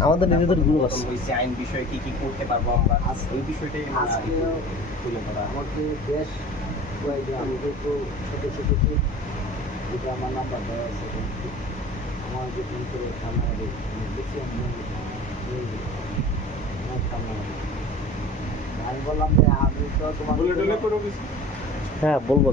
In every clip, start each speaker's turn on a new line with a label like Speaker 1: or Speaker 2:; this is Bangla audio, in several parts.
Speaker 1: আমাদের নিজেদের গ্রুপ
Speaker 2: পরিবর্তন
Speaker 1: আছে।
Speaker 2: হয়েছে আইন বিষয়ে কি কি করতে পারব আমরা?
Speaker 3: আজকে-
Speaker 2: এই বিষয়টাই
Speaker 3: আজকে
Speaker 2: তুলে ধরা।
Speaker 3: আমাকে বেশ কয়েকজন আমি যেহেতু সদস্য সচিব যেটা আমার নাম্বার দেওয়া আছে আমার যে ফোন করে সামনে দেখছি আমি বললাম যে আমি তো তোমার।
Speaker 1: হ্যাঁ বলব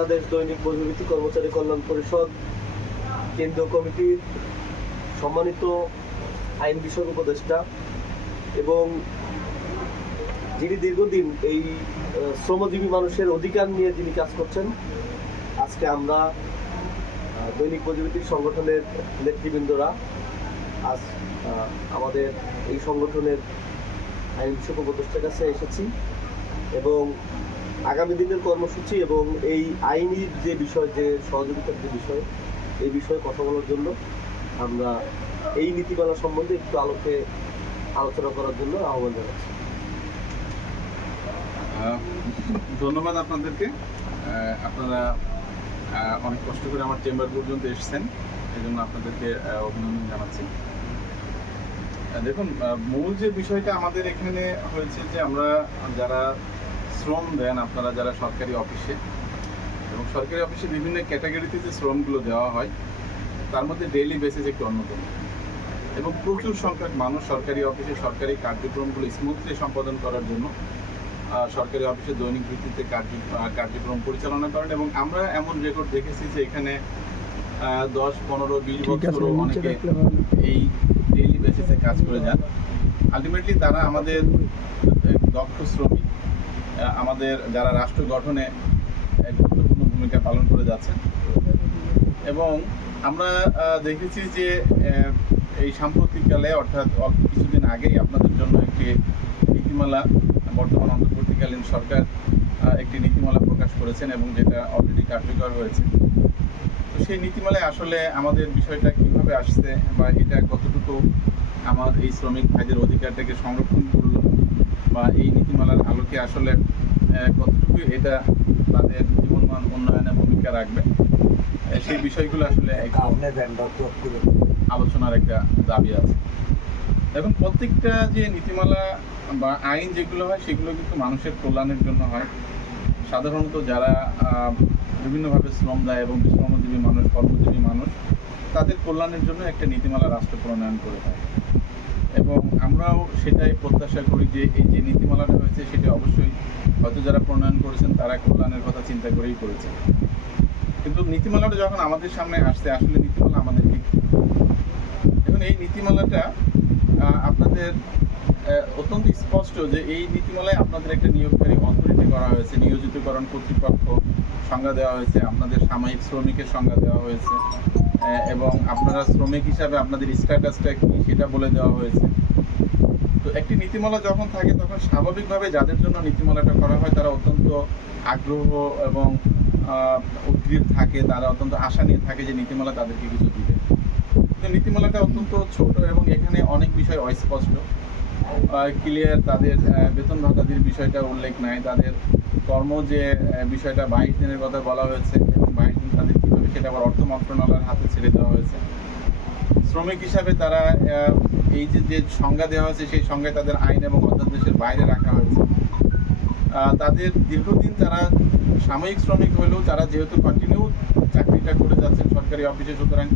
Speaker 1: বাংলাদেশ দৈনিক মজুরিতি কর্মচারী কল্যাণ পরিষদ কেন্দ্রীয় কমিটির সম্মানিত আইন বিষয়ক উপদেষ্টা এবং যিনি দীর্ঘদিন এই শ্রমজীবী মানুষের অধিকার নিয়ে যিনি কাজ করছেন, আজকে আমরা দৈনিক মজুরিতির সংগঠনের নেতৃবৃন্দরা আজ আমাদের এই সংগঠনের আইন বিষয়ক উপদেষ্টার কাছে এসেছি এবং আগামী দিনের কর্মসূচি এবং এই আইনি যে বিষয়, যে সহযোগিতার যে বিষয়, এই বিষয়ে কথা বলার জন্য আমরা এই নীতিমালা সম্বন্ধে একটু আলোকে আলোচনা করার জন্য আহ্বান জানাচ্ছি।
Speaker 4: ধন্যবাদ আপনাদেরকে। আপনারা অনেক কষ্ট করে আমার চেম্বার পর্যন্ত এসেছেন এই জন্য আপনাদেরকে অভিনন্দন জানাচ্ছি। দেখুন মূল যে বিষয়টা আমাদের এখানে হয়েছে যে আমরা যারা শ্রম দেন আপনারা যারা সরকারি অফিসে। এবং সরকারি অফিসে বিভিন্ন ক্যাটাগরিতে যে শ্রমগুলো দেওয়া হয় তার মধ্যে ডেইলি বেসিস একটি অন্যতম। এবং প্রচুর সংখ্যক মানুষ সরকারি অফিসে সরকারি কার্যক্রমগুলো স্মুথলি সম্পাদন করার জন্য সরকারি অফিসে দৈনিক ভিত্তিতে কার্য কার্যক্রম পরিচালনা করেন। এবং আমরা এমন রেকর্ড দেখেছি যে এখানে দশ পনেরো বিশ বছর অনেকে এই ডেইলি বেসিসে কাজ করে যান। আলটিমেটলি তারা আমাদের দক্ষ শ্রমিক। আমাদের যারা রাষ্ট্র গঠনে গুরুত্বপূর্ণ ভূমিকা পালন করে যাচ্ছেন এবং আমরা দেখেছি যে এই সাম্প্রতিককালে, অর্থাৎ অল্প কিছুদিন আগেই আপনাদের জন্য একটি নীতিমালা, বর্তমান অন্তর্বর্তীকালীন সরকার একটি নীতিমালা প্রকাশ করেছেন এবং যেটা অলরেডি কার্যকর হয়েছে। তো সেই নীতিমালায় আসলে আমাদের বিষয়টা কীভাবে আসছে বা এটা কতটুকু আমার এই শ্রমিক ভাইদের অধিকারটাকে সংরক্ষণ বা এই নীতিমালার আলোকে আসলে কতটুকু এটা তাদের জীবনমান উন্নয়নে ভূমিকা রাখবে সেই বিষয়গুলো আসলে আলোচনার একটা দাবি আছে। এখন প্রত্যেকটা যে নীতিমালা বা আইন যেগুলো হয় সেগুলো কিন্তু মানুষের কল্যাণের জন্য হয়। সাধারণত যারা বিভিন্নভাবে শ্রম দেয় এবং শ্রমজীবী মানুষ কর্মজীবী মানুষ তাদের কল্যাণের জন্য একটা নীতিমালা রাষ্ট্র প্রণয়ন করে থাকে। এবং আমরাও সেটাই প্রত্যাশা করি যে এই যে নীতিমালাটা হয়েছে, সেটা অবশ্যই হয়তো যারা প্রণয়ন করেছেন, তারা কল্যাণের কথা চিন্তা করেই করেছেন। কিন্তু নীতিমালাটা যখন আমাদের সামনে আসছে, আসলে নীতিমালা আমাদের এখন এই নীতিমালাটা আপনাদের অত্যন্ত স্পষ্ট যে এই নীতিমালায় আপনাদের একটা নিয়োগকারী অথরিটি করা হয়েছে। নিয়োজিতকরণ কর্তৃপক্ষ সংজ্ঞা দেওয়া হয়েছে, আপনাদের সাময়িক শ্রমিকের সংজ্ঞা দেওয়া হয়েছে। এবং আপনারা শ্রমিক হিসাবে আপনাদের স্ট্যাটাসটা কি সেটা বলে দেওয়া হয়েছে। তো একটি নীতিমালা যখন থাকে, তখন স্বাভাবিকভাবে যাদের জন্য নীতিমালাটা করা হয়, তারা অত্যন্ত আগ্রহ এবং উদ্গ্রীব থাকে, তারা অত্যন্ত আশা নিয়ে থাকে যে নীতিমালা তাদেরকে কিছু দিবে। কিন্তু নীতিমালাটা অত্যন্ত ছোট এবং এখানে অনেক বিষয় অস্পষ্ট। ক্লিয়ার তাদের বেতন ভাতাদির বিষয়টা উল্লেখ নাই, তাদের কর্ম যে বিষয়টা বাইশ দিনের কথা বলা হয়েছে, এবং বাইশ দিন তাদের কীভাবে সেটা আবার অর্থ মন্ত্রণালয়ের হাতে ছেড়ে দেওয়া হয়েছে। শ্রমিক হিসাবে তারা এই যে যে সংজ্ঞা দেওয়া হয়েছে, সেই সংজ্ঞায় তাদের আইন এবং অধ্যাদেশের বাইরে রাখা হয়েছে। তাদের দীর্ঘদিন তারা সাময়িক শ্রমিক হলেও তারা যেহেতু কন্টিনিউ চাকরিটা করে যাচ্ছেন সরকারি অফিসে, সুতরাং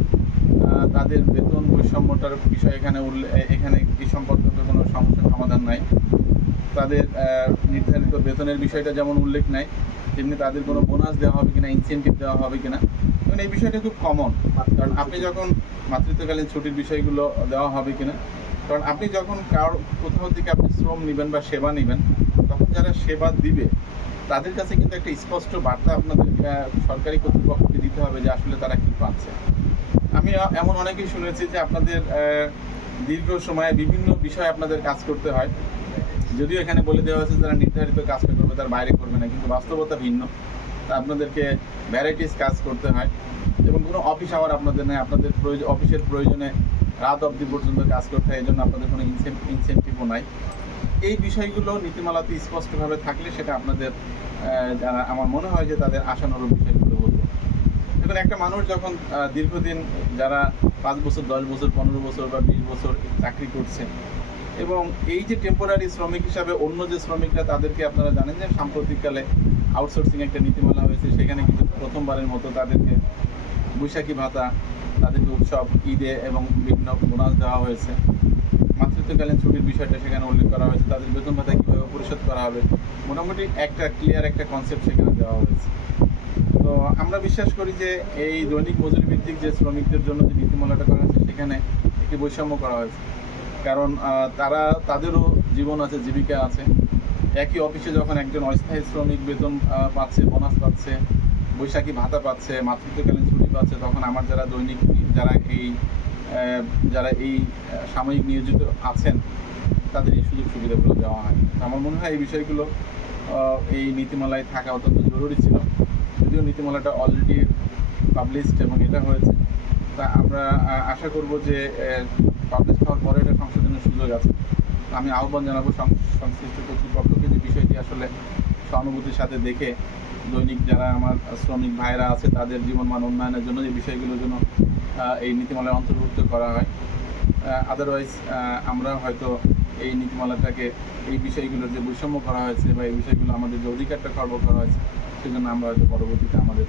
Speaker 4: তাদের বেতন বৈষম্যটার বিষয় এখানে এখানে এই সম্পর্কিত কোনো সমস্যার সমাধান নাই। তাদের নির্ধারিত বেতনের বিষয়টা যেমন উল্লেখ নাই, তেমনি তাদের কোনো বোনাস দেওয়া হবে কিনা ইনসেন্টিভ দেওয়া হবে কিনা এবং এই বিষয়টা খুব কমন কারণ আপনি যখন মাতৃত্বকালীন ছুটির বিষয়গুলো দেওয়া হবে কিনা, কারণ আপনি যখন কারও, কোথাও থেকে আপনি শ্রম নেবেন বা সেবা নেবেন, তখন যারা সেবা দিবে, তাদের কাছে কিন্তু একটা স্পষ্ট বার্তা আপনাদের সরকারি কর্তৃপক্ষকে দিতে হবে যে আসলে তারা কি পাচ্ছে। আমি এমন অনেকেই শুনেছি যে আপনাদের দীর্ঘ সময়ে বিভিন্ন বিষয়ে আপনাদের কাজ করতে হয়। যদিও এখানে বলে দেওয়া হয়েছে যারা নির্ধারিত কাজটা করবে তার বাইরে করবে না, কিন্তু বাস্তবতা ভিন্ন। তা আপনাদেরকে ভ্যারাইটিস কাজ করতে হয় এবং কোনো অফিস আওয়ার আপনাদের নেই। আপনাদের প্রয়োজন অফিসের প্রয়োজনে রাত অবধি পর্যন্ত কাজ করতে হয় এই জন্য আপনাদের কোনো ইনসেন্টিভও নাই। এই বিষয়গুলো নীতিমালাতে স্পষ্টভাবে থাকলে সেটা আপনাদের যারা আমার মনে হয় যে তাদের আশানুরূপ বিষয়গুলো হতো দেখুন একটা মানুষ যখন দীর্ঘদিন যারা পাঁচ বছর, দশ বছর, পনেরো বছর বা বিশ বছর চাকরি করছে এবং এই যে টেম্পোরারি শ্রমিক হিসাবে অন্য যে শ্রমিকরা তাদেরকে আপনারা জানেন যে সাম্প্রতিককালে আউটসোর্সিং একটা নীতিমালা হয়েছে, সেখানে কিন্তু প্রথমবারের মতো তাদেরকে বৈশাখী ভাতা, তাদেরকে উৎসব, ঈদে এবং বিভিন্ন বোনাস দেওয়া হয়েছে। মাতৃত্বকালীন ছুটির বিষয়টা সেখানে উল্লেখ করা হয়েছে। তাদের বেতন ভাতা কীভাবে পরিশোধ করা হবে? মোটামুটি একটা ক্লিয়ার একটা কনসেপ্ট সেখানে দেওয়া হয়েছে। তো আমরা বিশ্বাস করি যে এই দৈনিক মজুরি ভিত্তিক যে শ্রমিকদের জন্য যে নীতিমালাটা করা হয়েছে, সেখানে একটি বৈষম্য করা হয়েছে। কারণ তারা, তাদেরও জীবন আছে, জীবিকা আছে। একই অফিসে যখন একজন অস্থায়ী শ্রমিক বেতন পাচ্ছে, বোনাস পাচ্ছে, বৈশাখী ভাতা পাচ্ছে, মাতৃত্বকালীন ছুটি পাচ্ছে, তখন আমার যারা দৈনিক, যারা এই যারা এই সাময়িক নিয়োজিত আছেন, তাদের এই সুযোগ সুবিধাগুলো দেওয়া হয়। আমার মনে হয় এই বিষয়গুলো এই নীতিমালায় থাকা অত্যন্ত জরুরি ছিল। যদিও নীতিমালাটা অলরেডি পাবলিশড এবং এটা হয়েছে তা আমরা আশা করব যে পাবলিশ হওয়ার পরে এটা সংশোধনের সুযোগ আছে। আমি আহ্বান জানাব সংশ্লিষ্ট কর্তৃপক্ষকে যে বিষয়টি আসলে সহানুভূতির সাথে দেখে দৈনিক যারা আমার শ্রমিক ভাইরা আছে, তাদের জীবনমান উন্নয়নের জন্য যে বিষয়গুলোর জন্য এই নীতিমালায় অন্তর্ভুক্ত করা হয়। আদারওয়াইজ আমরা হয়তো এই নীতিমালাটাকে, এই বিষয়গুলোর যে বৈষম্য করা হয়েছে বা এই বিষয়গুলো আমাদের যে অধিকারটা খর্ব করা হয়েছে, সেজন্য আমরা হয়তো পরবর্তীতে আমাদের